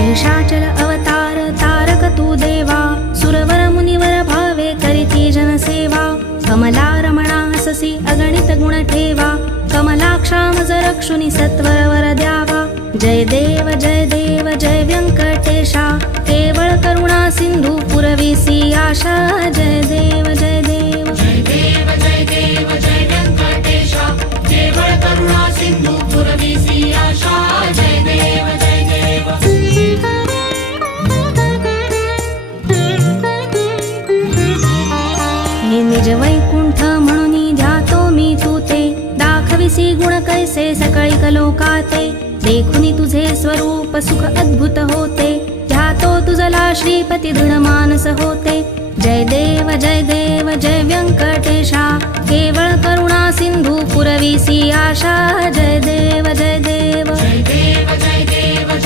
शेषाचल अवतार तारक तू देवा सुरवर मुनिवर भावे करीती जनसेवा कमला रमणा ससी अगणित गुण ठेवा कमलाक्षा मज रक्षुनी सत्वर वर द्यावा जय देव जय व्यंकटेशा केवळ करुणा सिंधू पुरविसी आशा जय देव जय देव जय देव जय व्यंकटेशा केवळ करुणा सिंधू पुरविसी आशा जय देव जय देव हे निज वैकुंठ म्हणून ध्यातो मी तू ते दाखविसी गुण कैसे सकळी कलोकाते देखुनी तुझे स्वरूप सुख अद्भुत होते ध्यातो तुझला श्रीपती दृढ मानस होते जय देव जय व्यंकटेशा केवळ करुणा सिंधू पुरविसी आशा जय देव जय देव जय देव